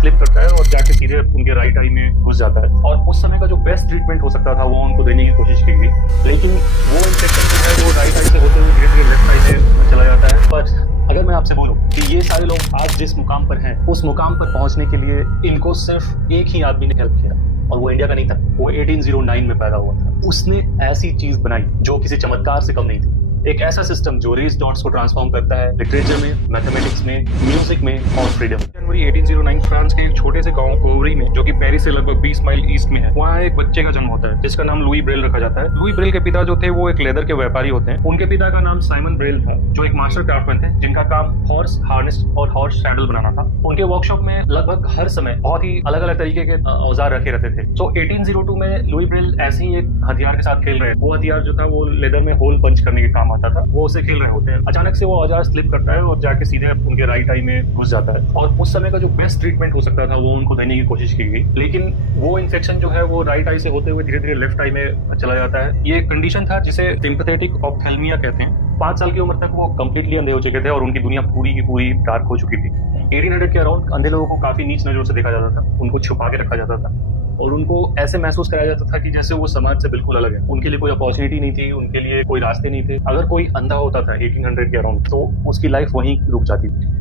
Slip करता है और जाके सीधे उनके राइट आई में घुस जाता है। और उस समय का जो बेस्ट ट्रीटमेंट हो सकता था वो उनको देने की कोशिश की गई, लेकिन वो इन्फेक्शन जो है वो राइट आई से होते हुए धीरे धीरे लेफ्ट आई में चला जाता है। पर अगर मैं आपसे बोलूं कि ये सारे लोग आज जिस मुकाम पर हैं, उस मुकाम पर पहुंचने के लिए इनको सिर्फ एक ही आदमी ने हेल्प किया, और वो इंडिया का नहीं था, वो 1809 में पैदा हुआ था। उसने ऐसी चीज बनाई जो किसी चमत्कार से कम नहीं थी। एक ऐसा सिस्टम जो रेज डॉट्स को ट्रांसफॉर्म करता है लिटरेचर में, मैथमेटिक्स में, म्यूजिक में और फ्रीडम। जनवरी 1809 फ्रांस के एक छोटे से गांव कोवरी में, जो कि पेरिस से लगभग 20 माइल ईस्ट में है, वहाँ एक बच्चे का जन्म होता है जिसका नाम लुई ब्रेल रखा जाता है। लुई ब्रेल के पिता जो थे वो एक लेदर के व्यापारी होते हैं। उनके पिता का नाम साइमन ब्रेल था, जो एक मास्टर क्राफ्टमैन थे जिनका काम हॉर्स हार्नेस और हॉर्स सैडल बनाना था। उनके वर्कशॉप में लगभग हर समय बहुत ही अलग अलग तरीके के औजार रखे रहते थे। तो 1802 में लुई ब्रेल ऐसे ही एक हथियार के साथ खेल रहे हैं। वो हथियार जो था वो लेदर में होल पंच करने के काम आता था। वो उसे खेल रहे होते हैं, अचानक से वो औजार स्लिप करता है और जाके सीधे उनके राइट आई में घुस जाता है। और उस समय का जो बेस्ट ट्रीटमेंट हो सकता था वो उनको देने की कोशिश की गई, लेकिन वो इन्फेक्शन जो है वो राइट आई से होते हुए धीरे धीरे लेफ्ट आई में चला जाता है। ये कंडीशन था जिसे सिंपैथेटिक ऑप्थेल्मिया कहते हैं। 5 साल की उम्र तक वो कंप्लीटली अंधे हो चुके थे और उनकी दुनिया पूरी की पूरी डार्क हो चुकी थी। 1800 के अराउंड अंधे लोगों को काफी नीच नजरों से देखा जाता था, उनको छुपा के रखा जाता था और उनको ऐसे महसूस कराया जाता था कि जैसे वो समाज से बिल्कुल अलग है। उनके लिए कोई अपॉर्चुनिटी नहीं थी, उनके लिए कोई रास्ते नहीं थे। अगर कोई अंधा होता था 1800 के अराउंड तो उसकी लाइफ वहीं रुक जाती थी।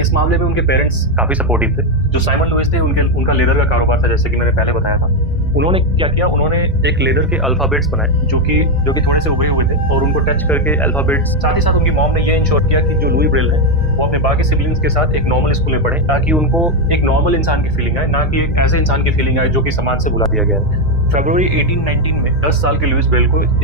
इस मामले में उनके पेरेंट्स काफी सपोर्टिव थे। जो साइमन लुइस थे उनका लेदर का कारोबार था, जैसे कि मैंने पहले बताया था। उन्होंने क्या किया, उन्होंने एक लेदर के अल्फाबेट्स बनाए जो कि थोड़े से उभरे हुए थे, और उनको टच करके अल्फाबेट्स, साथ ही साथ उनकी मॉम ने ये इंश्योर किया कि जो लुई ब्रेल है वो अपने बाकी सिबलिंग्स के साथ एक नॉर्मल स्कूल में पढ़े, ताकि उनको एक नॉर्मल इंसान की फीलिंग आए, ना कि एक ऐसे इंसान की फीलिंग आए जो कि समाज से बुला दिया गया है। फरवरी 1819 में 10 साल के लुइस ब्रेल को एक